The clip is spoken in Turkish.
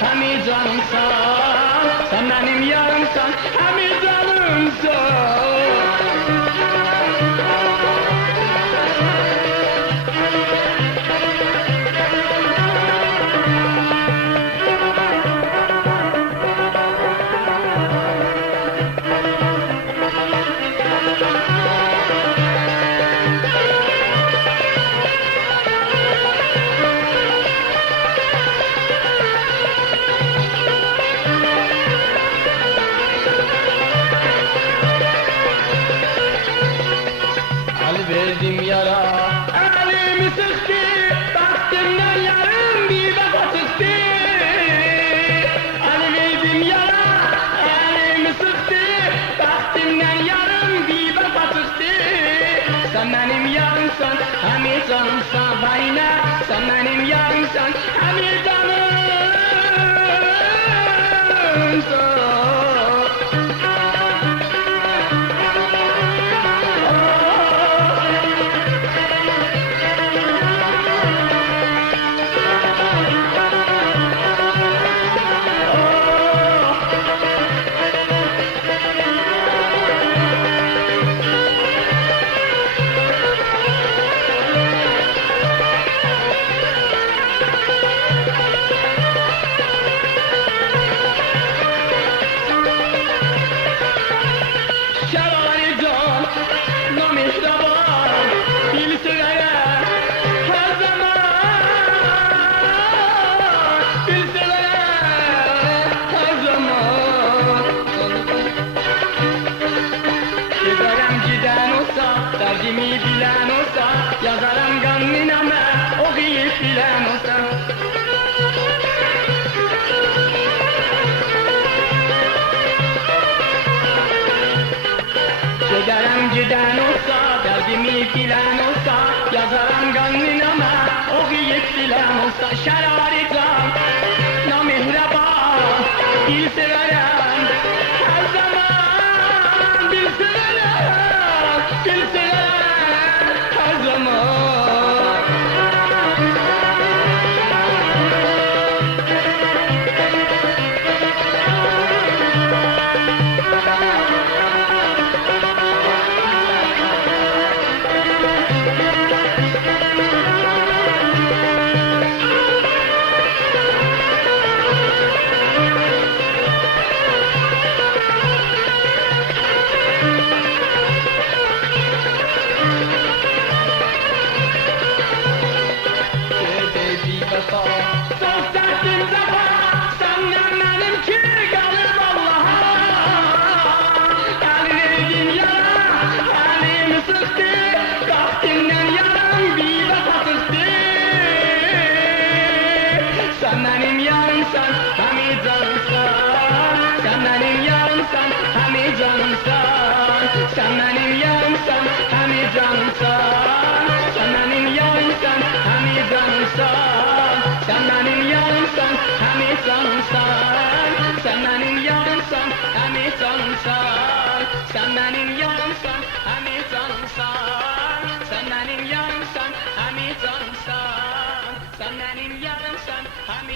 hem canımsan. Sen benim yarımsan, hem canımsan. Verdim yara, elimi sıktı, baktımdan yarım bir defa çıktı. Ali verdim yara, elimi sıktı, baktımdan yarım bir defa çıktı. Sen benim yarımsan, hem canımsan bayna. Sen benim yarımsan, hem canımsan. Derdimi bilen olsa, yazarım gönlüme, okuyup bilen olsa. Giderim giden olsa, derdimi bilen olsa, yazarım gönlüme, okuyup bilen olsa. Şerari can, namihraban, dil severem, her zaman dil severem, dil severem. Sen benim yarımsan, hem canımsan. Sen benim yarımsan, hem canımsan. Sen benim yarımsan, hem canımsan. Sen benim yarımsan, hem canımsan. Sen benim yarımsan, hem canımsan. Sen benim yarımsan, hem canımsan. Sen benim yarımsan, hem canımsan. Sen benim yarımsan, hem canımsan. Sen benim yarımsan, hem